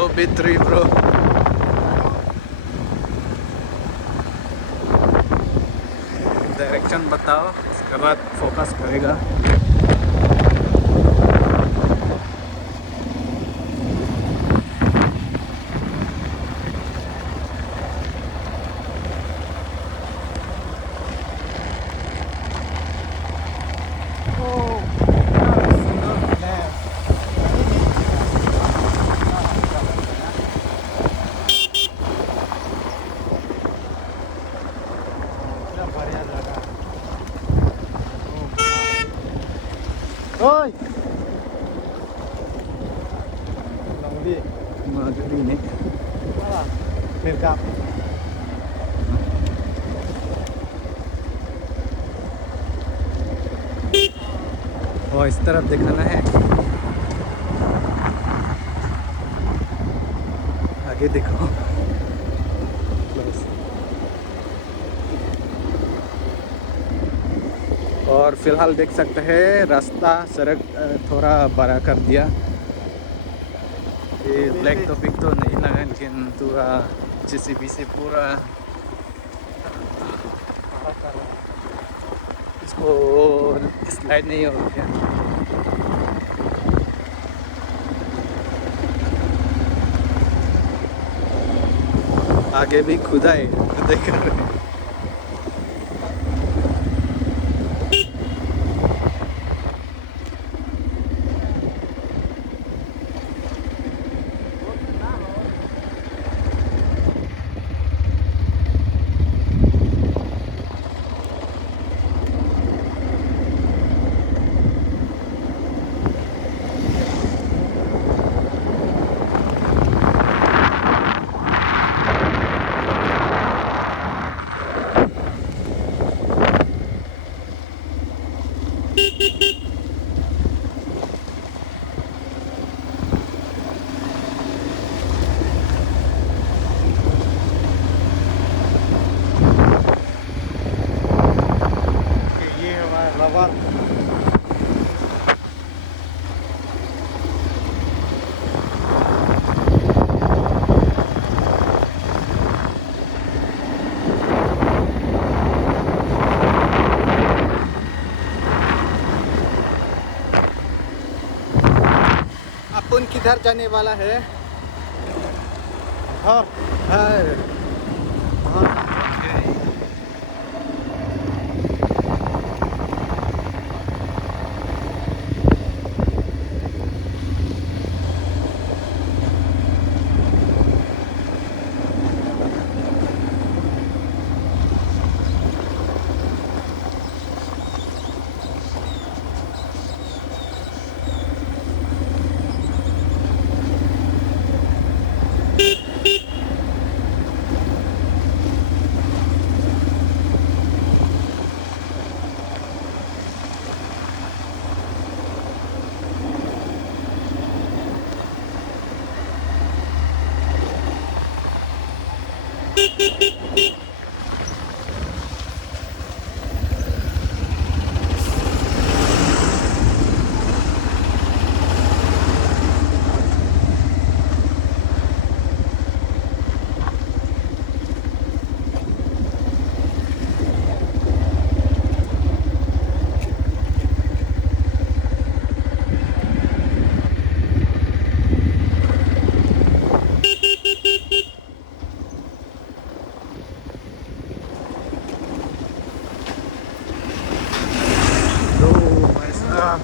लो B3 bro. Direction बताओ, उसके बाद फोकस करेगा। ओय माधुरी ने फिर का और इस तरफ दिखाना है, आगे देखो। और फिलहाल देख सकते हैं रास्ता सड़क थोड़ा बड़ा कर दिया। ये ब्लैक टॉपिक तो नहीं लगा, लेकिन पूरा JCB से पूरा इसको स्लाइड नहीं हो गया। आगे भी खुदाई खुदाई कर रहे हैं। ये हमारा रबर अपन किधर जाने वाला है? हाँ हाँ, तो भाई साहब,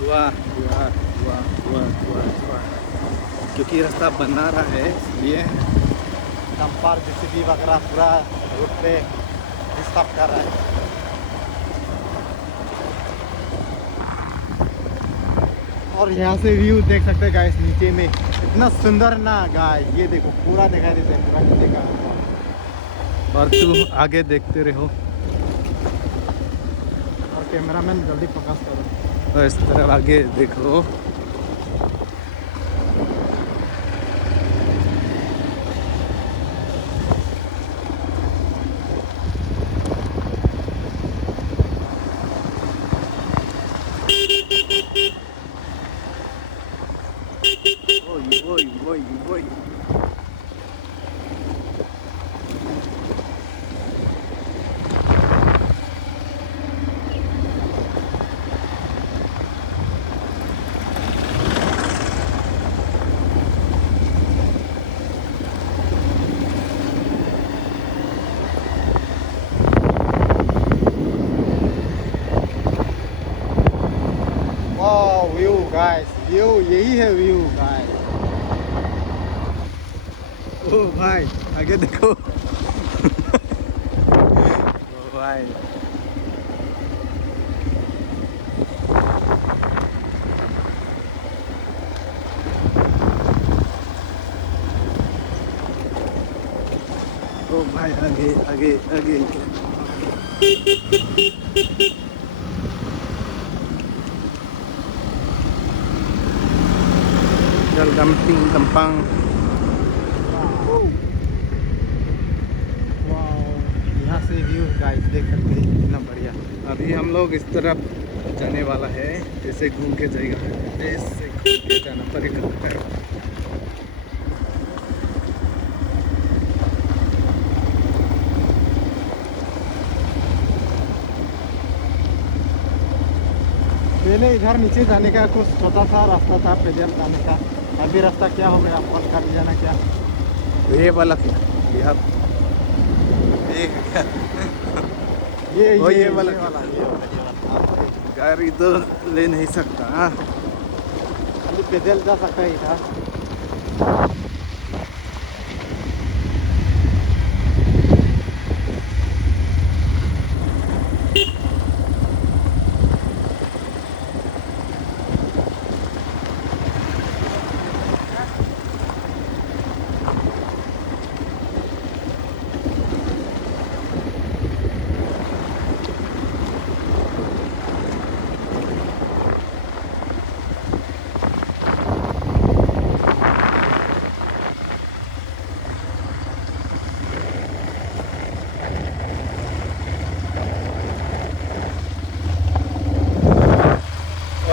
हुआ हुआ हुआ हुआ हुआ हुआ, क्योंकि रास्ता बना रहा है इसलिए। डंपर JCB वगैरह पूरा रोड पे डिस्टर्ब कर रहा है। और यहाँ से व्यू देख सकते हैं गाइस, नीचे में इतना सुंदर ना गाइस, ये देखो पूरा दिखाई देता है, पूरा नीचे का। और तू आगे देखते रहो और कैमरामैन जल्दी फोकस करो। और इस तरफ आगे देखो। गाइस व्यू यही है व्यू गाइस। ओ भाई आगे देखो। ओ भाई ओ भाई आगे आगे आगे Jal Gamping Gampang। यहाँ से व्यू गाइस देख सकते हैं कितना बढ़िया। अभी हम लोग इस तरफ जाने वाला है, जैसे घूम के जाएगा, ऐसे घूम के जाना पड़ेगा। पहले इधर नीचे जाने का कुछ छोटा सा रास्ता था पैदल जाने का, अभी रास्ता क्या हो गया अपन का भी जाना क्या। ये वाला क्या ये ये क्या ये वाला गाड़ी तो ले नहीं सकता। हाँ खाली पैदल जा सकता है इधर।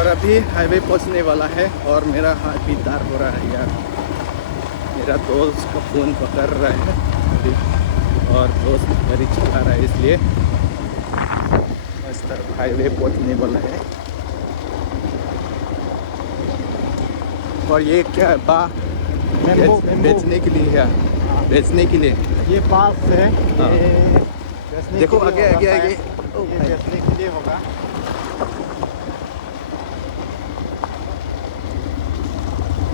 अभी हाईवे पहुंचने वाला है और मेरा हाथ भी तार हो रहा है यार। मेरा दोस्त का फ़ोन पकड़ रहा है अभी और दोस्त गाड़ी चला रहा है, इसलिए इस तरफ हाईवे पहुंचने वाला है। और ये क्या बा बेचने के लिए है, बेचने के लिए ये पास है। हाँ। ये बेचने देखो के लिए आगे होगा आगे शायद। आगे ये बेचने के लिए होगा।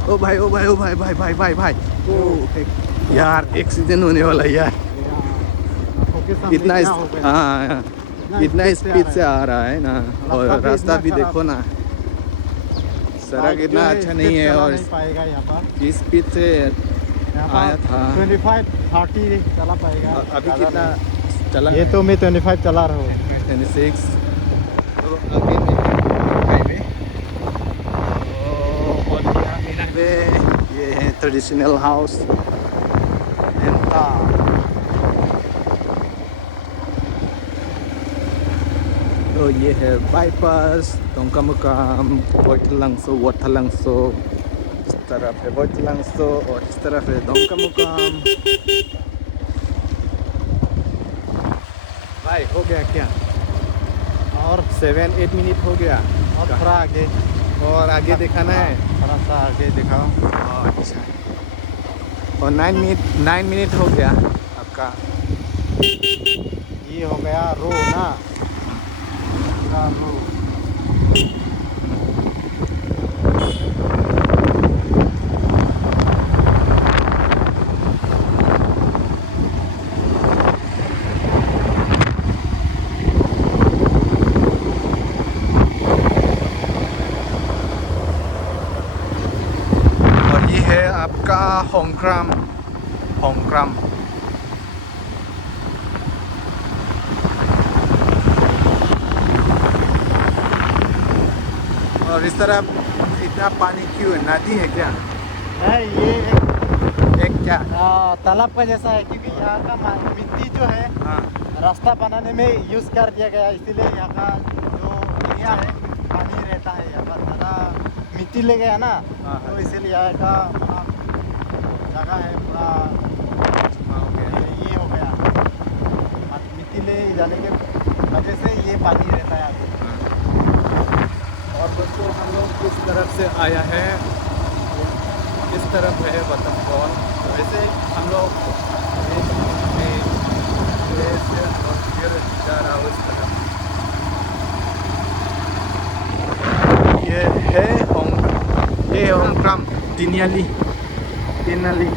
ओ भाई ओ भाई ओ भाई भाई भाई भाई भाई ओ यार एक्सीडेंट होने वाला है यार। इतना हाँ इतना स्पीड से आ रहा है ना, और रास्ता भी देखो ना, सड़क इतना अच्छा नहीं है और पाएगा यहाँ पर स्पीड से आया था। 25-30 चला पाएगा। अभी कितना चला? ये तो मैं 25 चला रहा हूँ। 26। तो आगे में हाईवे और यहाँ पे ये है ट्रेडिशनल हाउस। तो ये है बाईपास Tongkamukam, Voitlangso, Watalangso। इस तरफ है Voitlangso और इस तरफ है Tongkamukam। भाई हो गया क्या? और 7-8 मिनट हो गया और थोड़ा आगे, और आगे दिखाना है। थोड़ा सा आगे दिखाओ। अच्छा और 9 मिनट हो गया आपका। ये हो गया रो ना, पूरा रो। और ये है आपका होंग्राम। और इस तरफ इतना पानी क्यों है? नदी है क्या? है ये एक क्या? तालाब का जैसा है, क्योंकि यहाँ का मिट्टी जो है हाँ रास्ता बनाने में यूज़ कर दिया गया, इसीलिए यहाँ का जो एरिया है पानी रहता है। यहाँ पर ज़्यादा मिट्टी ले गया ना, हाँ, तो इसीलिए यहाँ का पूरा जगह है पूरा हो गया। ये हो गया। मिट्टी ले जाने के वजह से ये पानी रहता है अभी। और दोस्तों हम लोग इस तरफ से आया है, इस तरफ है वतनफॉल। तो ऐसे हम लोग फिर जा रहा हूँ इस तरफ। ये है होंग टिनियाली टिनाली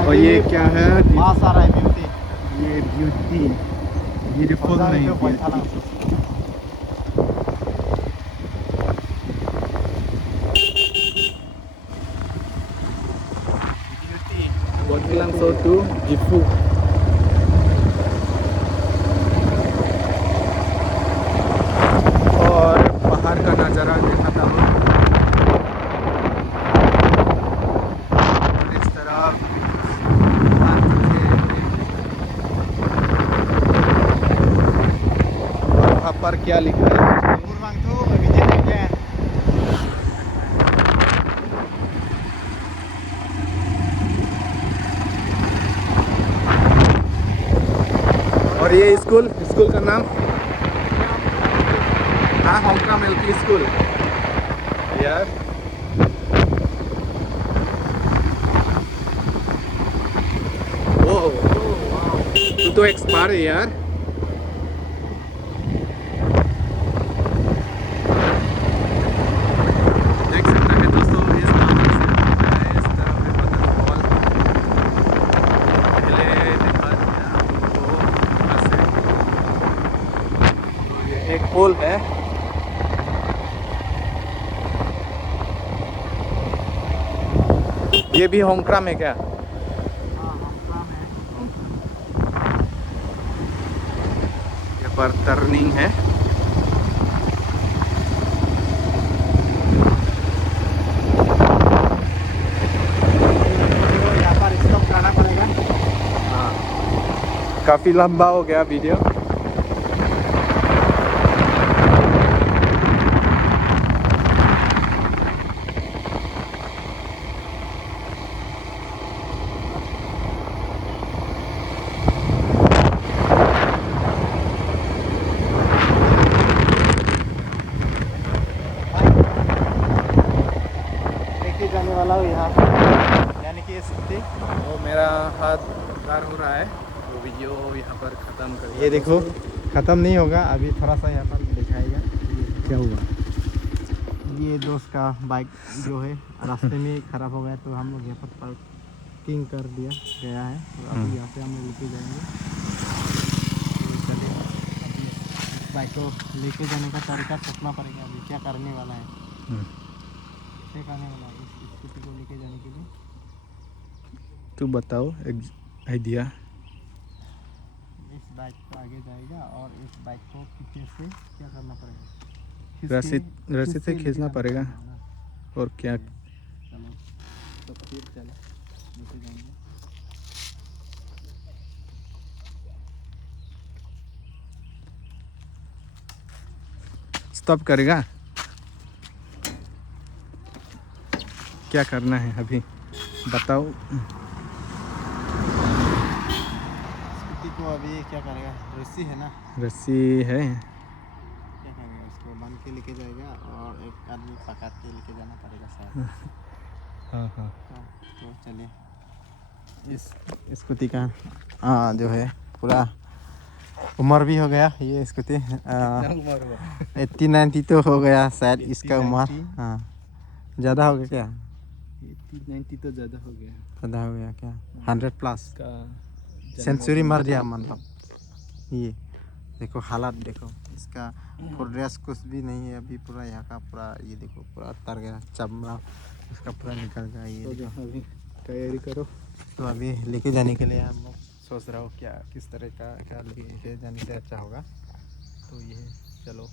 और ये क्या है? मास आ रहा है ब्यूटी ये ब्यूटी ब्यूटीफुल नहीं beauty। Buat bilang soto Gifu। और बाहर का नज़ारा देखा था और इस तरफ और वहाँ पर क्या लिखा है? और ये स्कूल का नाम हाँ होंगक्राम एलपी स्कूल यार। ओ तू तो एक्सपर्ट है यार। देख सकते हैं दोस्तों इस तरफ से इस तरफ है वाटरफॉल। पहले दिखा दिया आपको ऐसे। तो ये एक पुल है। ये भी होंगक्राम है क्या? यहाँ पर टर्निंग है। यहाँ पर स्टॉप करना पड़ेगा। हाँ काफ़ी लंबा हो गया वीडियो। जाने वाला हूँ यहाँ यानी कि स्थिति वो मेरा हाथ बेकार हो रहा है तो वीडियो यहाँ पर ख़त्म कर। ये देखो ख़त्म नहीं होगा अभी थोड़ा सा यहाँ पर दिखाएगा। क्या हुआ? ये दोस्त का बाइक जो है रास्ते में ख़राब हो गया तो हम लोग यहाँ पर पार्किंग कर दिया गया है और अभी यहाँ से हम लोग लेके जाएंगे। तो चलिए अभी बाइक को लेके जाने का तरीका सोचना पड़ेगा अभी क्या करने वाला है। क्या करने वाला है इस स्कूटी को लेके जाने के लिए? तू बताओ एक आइडिया। इस बाइक को आगे जाएगा और इस बाइक को पीछे से क्या करना पड़ेगा? रस्सी से खींचना पड़ेगा ना। और क्या? चलो तो फिर चलो लेके जाएंगे। स्टॉप करेगा? क्या करना है अभी बताओ। स्कूटी को अभी क्या करेगा? रस्सी है ना, रस्सी है। क्या करेगा? इसको बांध के लेके जाएगा और एक आदमी पकड़ के लेके जाना पड़ेगा शायद। हाँ हाँ तो चलिए इस स्कूटी का जो है पूरा उम्र भी हो गया। ये स्कूटी 80-90 तो हो गया शायद इसका उम्र। हाँ ज़्यादा हो गया क्या? 80-90 तो ज़्यादा हो गया। ज़्यादा हो गया क्या? 100+ का सेंचुरी मर गया मतलब। ये देखो हालात देखो इसका ड्रेस कुछ भी नहीं है अभी पूरा यहाँ का पूरा ये देखो पूरा तर गया चमड़ा इसका पूरा निकल गया। ये देखो अभी तैयारी करो। तो अभी लेके जाने के लिए हम लोग सोच रहा हूँ क्या किस तरह का क्या लेके जाने से अच्छा होगा। तो ये चलो